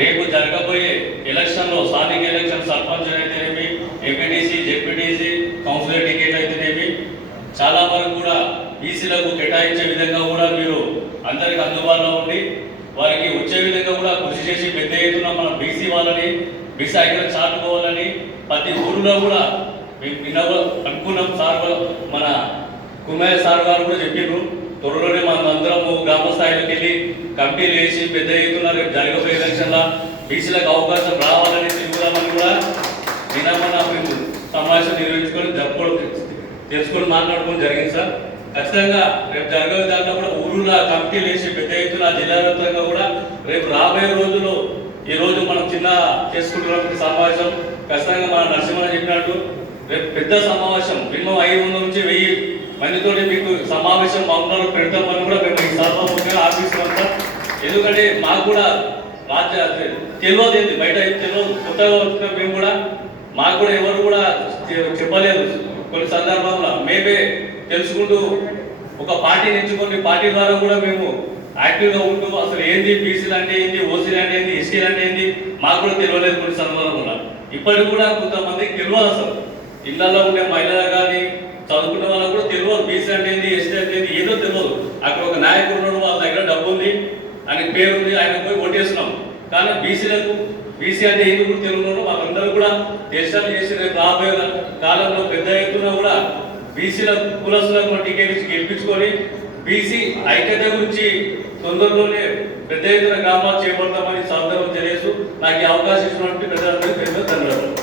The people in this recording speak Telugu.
రేపు జరగబోయే ఎలక్షన్లో స్థానిక ఎలక్షన్ సర్పంచ్ అయితేనేమి, ఎంపీటీసీ, జెడ్పీటీసీ, కౌన్సిలర్ టికెట్ అయితేనేమి చాలా వరకు కూడా బీసీలకు కేటాయించే విధంగా కూడా మీరు అందరికి అందుబాటులో ఉండి వారికి వచ్చే విధంగా కూడా కృషి చేసి పెద్ద ఎత్తున మన బీసీ వాళ్ళని బీసీ ఐక్యత చాటుకోవాలని ప్రతి ఊరిలో కూడా మేము అనుకున్నాం. సార్ మన కుమయ్య సార్ గారు కూడా చెప్పారు, త్వరలోనే మనం అందరము గ్రామ స్థాయిలోకి వెళ్ళి కమిటీలు వేసి పెద్ద ఎత్తున రేపు జరగబోయే ఎలక్షన్లో బీసీలకు అవకాశం రావాలని తిరుగుదామని కూడా నిన్న మేము సమావేశం నిర్వహించుకొని తెలుసుకొని మాట్లాడుకోవడం జరిగింది సార్. ఖచ్చితంగా రేపు జరగబోయే దాంట్లో కూడా ఊరులో కమిటీలు వేసి పెద్ద ఎత్తున జిల్లా వ్యాప్తంగా కూడా రేపు రాబోయే రోజుల్లో ఈ రోజు మనం చిన్న చేసుకుంటున్న సమావేశం ఖచ్చితంగా మన నరసింహ చెప్పినట్టు రేపు పెద్ద సమావేశం మినిమం 500 నుంచి 1000 మందితోటి మీకు సమావేశం మౌనంలో పెడతామని కూడా మేము ఈ సభాముఖంగా ఆశిస్తున్నాం సార్. ఎందుకంటే మాకు కూడా రాజ్య తెలియదు ఏంటి బయట తెలియదు, కొత్తగా వచ్చిన మేము కూడా మాకు కూడా ఎవరు కూడా చెప్పలేదు. కొన్ని సందర్భంలో మేమే తెలుసుకుంటూ ఒక పార్టీని ఎంచుకొని పార్టీ ద్వారా కూడా మేము యాక్టివ్గా ఉంటూ అసలు ఏంది బీసీలు అంటే ఏంది, ఓసీలు అంటే ఏంది, ఎస్టీలు అంటే ఏంది మాకు కూడా తెలియలేదు. కొన్ని సందర్భంలో ఇప్పటికి కూడా కొంతమందికి తెలియదు. అసలు ఇళ్లలో ఉండే మహిళలు కానీ చదువుకున్న వాళ్ళకు కూడా తెలియదు బీసీ అంటే ఏంది, ఎస్టీ అంటే ఏంది ఏదో తెలియదు. అక్కడ ఒక నాయకుడు ఉన్నాడు, వాళ్ళ దగ్గర డబ్బు ఉంది, ఆయనకు పేరు ఉంది, ఆయన పోయి ఓటేస్తున్నాం. కానీ బీసీలకు బీసీ అంటే ఏంది కూడా తెలియదు. వాళ్ళందరూ కూడా దేశాలు చేసి రేపు రాబోయే కాలంలో పెద్ద ఎత్తున కూడా బీసీల కులస్తులకు టికెట్ ఇచ్చి గెలిపించుకొని బీసీ ఐక్యత గురించి తొందరలోనే పెద్ద ఎత్తున గ్రామాలు చేపడతామని సందర్భం తెలియదు. నాకు ఈ అవకాశం ఇచ్చినటువంటి పెద్దలందరికీ ధన్యవాదాలు.